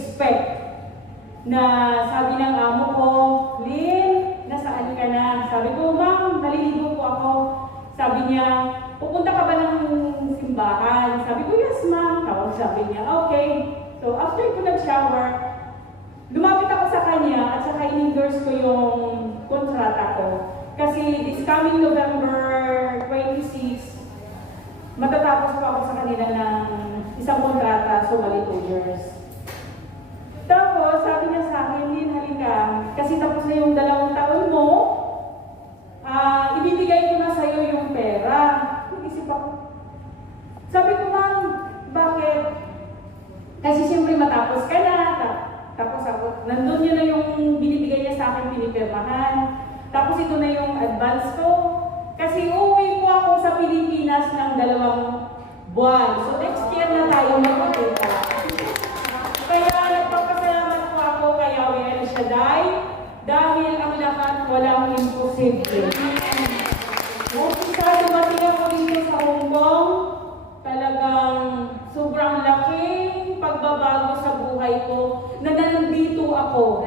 expect na sabi ng amo ko, Lynn, nasaan ka na? Sabi ko, ma'am, naliligo po ako. Sabi niya, pupunta ka ba ng simbahan? Sabi ko, yes ma'am. Tapos sabi niya, okay. So after ko nag-shower, lumapit ako sa kanya at saka in-endorse ko yung kontrata ko. Kasi this coming November 26, matatapos po ako sa kanila ng isang kontrata, so bali 2 years. Tapos, sabi niya sa akin, Lynn, halika, kasi tapos na yung 2 taon mo, ibibigay ko na sa'yo yung pera. Nag-isip ako. Sabi ko, ma'am, bakit? Kasi siyempre matapos ka na. Tapos ako, nandun yun na yung binibigay niya sa akin, pinipirmahan. Tapos ito na yung advance ko. Kasi uuwi po ako sa Pilipinas ng 2 buwan. So next year na tayo magkakita. Kaya nagpapasalamat po ako kay Yahweh El Shaddai dahil ang lahat walang imposible. Isa dumating ako dito sa Hong Kong, talagang sobrang laking pagbabago sa buhay ko na nandito ako.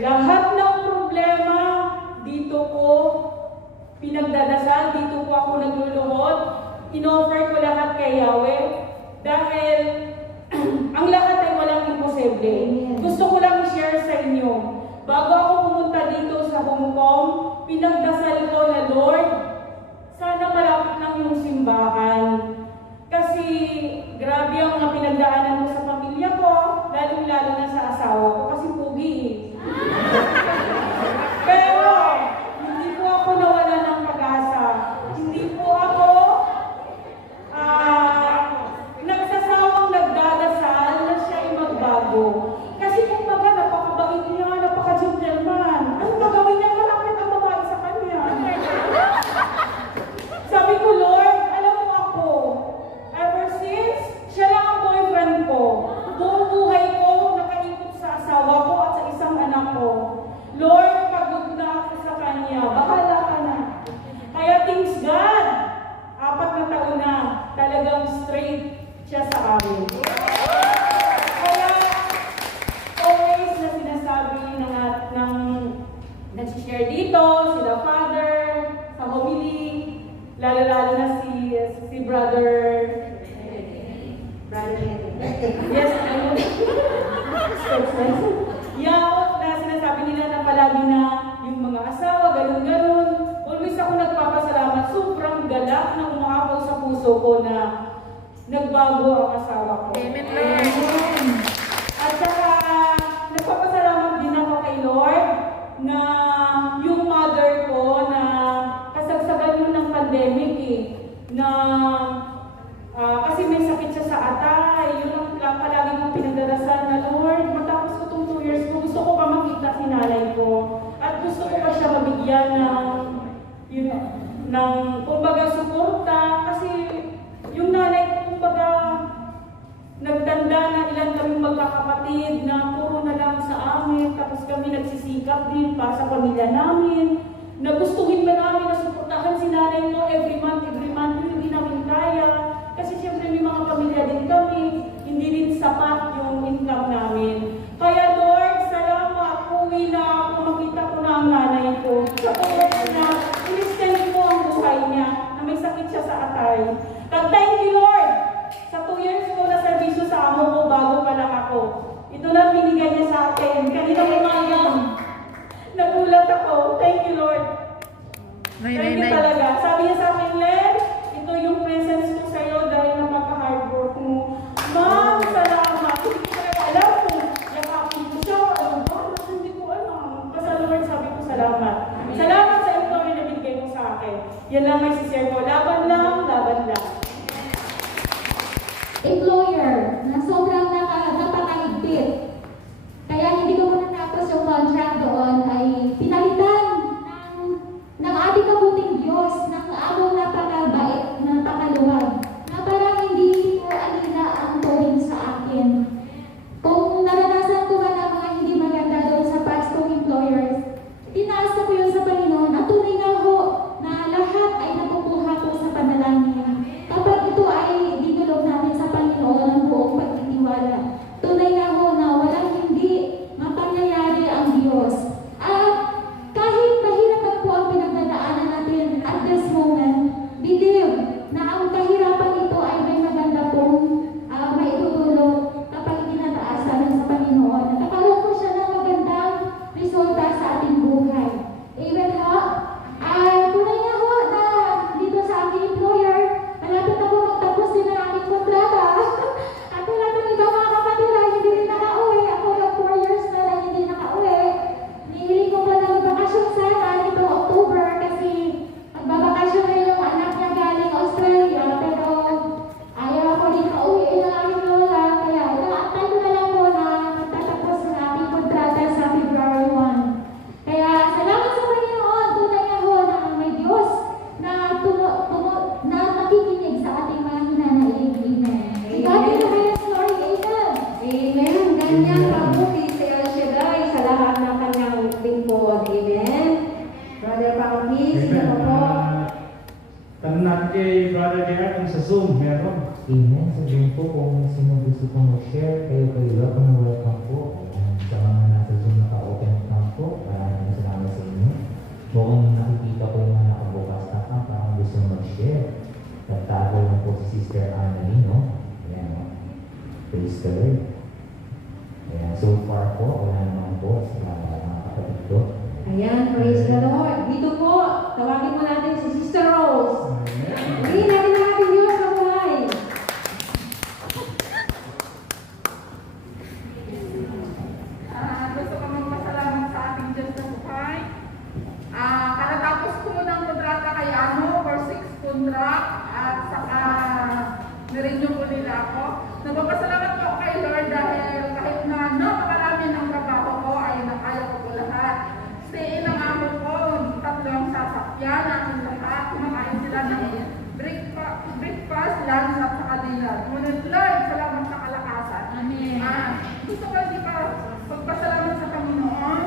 Lahat ng problema dito ko pinagdadasal, dito ko ako nagluluhod, in-offer ko lahat kay Yahweh dahil ang lahat ay walang imposible. Gusto ko lang i-share sa inyo. Bago ako pumunta dito sa Hong Kong, pinagdasal ko na, Lord, sana malapit lang yung simbahan. Kasi grabe ang mga pinagdaanan mo sa pamilya ko, lalong-lalo na sa asawa ko kasi pugi. Pero hindi po ako nawala ng pag-asa. Hindi po ako nagsasawang nagdadasal na siya ay magbago. Kasi kung baga, napakabait niya, napaka-gentleman. Ano magawin niya? Malapit ang babae sa kanya. Sabi ko, Lord, alam mo ako, ever since, siya lang ang boyfriend ko. Buong buhay ko, nakaikot sa asawa ko at sa isang anak ko. Lord, pagod na ako sa kanya. Bahala ka na. Kaya thanks God, 4 na taon na, talagang straight siya sa amin. Kaya, always na sinasabi ng nag-share dito, sila Father, sa homily, lalo-lalo na si Brother. Yes, ano? Na sinasabi nila na palagi na yung mga asawa, ganun-ganun. Always ako nagpapasalamat. Sobrang galak na umaapaw sa puso ko na nagbago ang asawa ko. Amen. At saka, nagpapasalamat din ako kay Lord na yung mother ko na kasagsagan yun ng pandemic na kasi may sakit siya sa atay. Yun ang palagi kong pinagdarasal na, Lord, matapos ko itong 2 years ko, gusto ko pa makita si nanay ko. At gusto ko pa siya mabigyan ng kumbaga, suporta. Kasi yung nanay ko, kumbaga, nagtanda na ilan kami magkakapatid na puro na lang sa amin. Tapos kami nagsisikap din para sa pamilya namin. Nagustuhin ba namin na suportahan si nanay ko every month, hindi namin kaya. Kasi siyempre may mga pamilya din kami, hindi rin sapat yung income namin. Kaya Lord, salamat, uwi na ako, makita ko na ang nanay ko. Sa tulad na, in-extend mo ang buhay niya, na may sakit siya sa atay. Thank you Lord, sa 2 years ko na servisyo sa amo ko, bago pa lang ako. Ito na binigay niya sa akin, kanina umaga. Nagulat ako, thank you Lord. Thank you talaga. Sabi niya sa akin, Len, ito yung presence ko sa'yo dahil napaka-hard work mo. Ma'am, salamat. Hindi ko talaga alam kung yakapin ko siya. Ano ba? Hindi ko alam. Basta Lord, sabi ko salamat. Salamat sa employer na binigay mo sa akin. Yan lang may sisir ko. Laban lang, laban lang. Employer na sobrang napakahigpit. Kaya hindi ko natapos yung contract doon ay pinalitan ng ating kabuting Diyos, ng among napakabait, napakaluwag, na parang hindi ko alila ang tuwing sa akin. Kung naranasan ko man ang mga hindi maganda doon sa past kong employers, tinaas ko yun sa Panginoon at tunay nga ho na lahat ay napupunta pinakabuti si El Shaddai sa lahat ng kanyang lingkod. Amen? Brother Pangki, sino po po? Tanong natin kay Brother JR kung sa Zoom meron. Amen. Sabihin po kung sino gusto pong mag-share, kayo welcome po. Ayan, sa mga nasa Zoom naka-open account po, maraming salamat sa inyo. Mukhang nakikita ko yung mga nakabukas na account, parang gusto mag-share. Nagtago lang po si Sister Annalyn, no? Ayan, no? Praise the Lord. Ayan, so far po, wala naman po sa mga kapatid ko. Ayan, praise the Lord. Dito po, tawagin mo natin si Sister Rose. Hindi natin ang ating Diyos sa buhay. Gusto ko magpasalamat sa ating Diyos sa buhay. Karatapos ko ng kontrata kay Amo for 6 contract at saka nirenew ko nila ako. Nagpapasalamat po ako kay Lord dahil kahit na napakarami ng trabaho ko ay nakaya ko po lahat. Stay ng amo ko, 3 ang sasakyan, aking lahat, kumakain sila ng breakfast, lunch at saka dinner. Ngunit Lord, salamat sa kalakasan. Amen. Gusto ko di pa pagpasalamat sa Panginoon.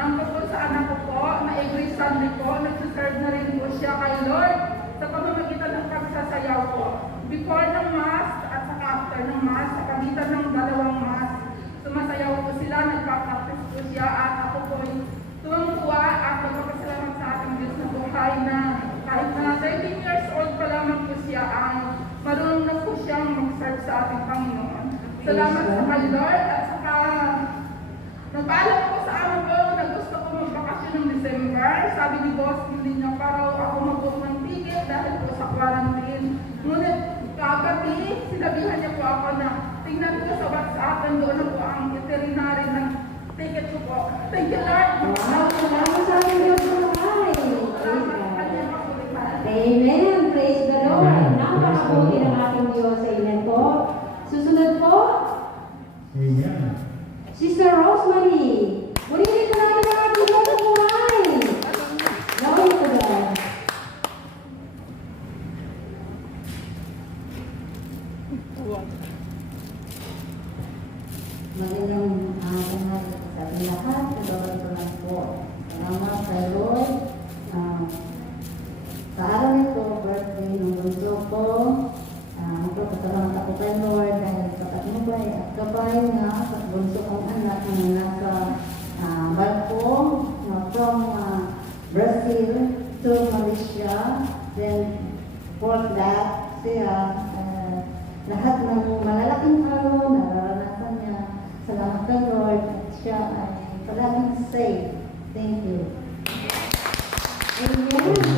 Ang tungkol sa anak ko po, na every Sunday po, nagsiserve na rin po siya kay Lord sa pamamagitan ng pagsasayaw ko. Before ng Mass at saka after ng Mass, sa pagitan ng 2 Mass, sumasayaw po sila, nagpa-practice po siya at ako po ay tuwang-tuwa at nagpapasalamat sa ating Diyos na buhay na kahit na 13 years old pa lamang po siya ay marunong na po siyang mag-serve sa ating Panginoon. Salamat sa kay Lord at saka nagpaalam ko sa amo ko na gusto ko magbakasyon ng December. Sabi ni boss, hindi niya para ako mag-book ng ticket dahil po sa quarantine. Ngunit kagabi, sinabihan niya po ako na tingnan ko sa WhatsApp, doon na po ang itinerary ng ticket ko po. Thank you Lord! Wow, salamat sa ating Diyos sa buhay. Salamat sa kanya kapulitan. Amen. Praise the Lord. Napakabuti ng ating Diyos. Amen po. Susunod po, Amen. Sister Rosemary. Murinig ko natin ang ating Diyos sa buhay. Glory to God. Magandang tanghali sa ating lahat. Nagawin ko lang po. Salamat kay Lord. Sa araw nito, birthday ng bunso ko. Magpapasalamat ako kay Lord dahil sa patnubay at gabay nga sa bunso kong anak na nasa barko from Brazil to Malaysia. Then, for that, siya lahat ng malalaking halo nararanasan niya. Salamat kay Lord at siya ay palaging safe. Thank you. Amen.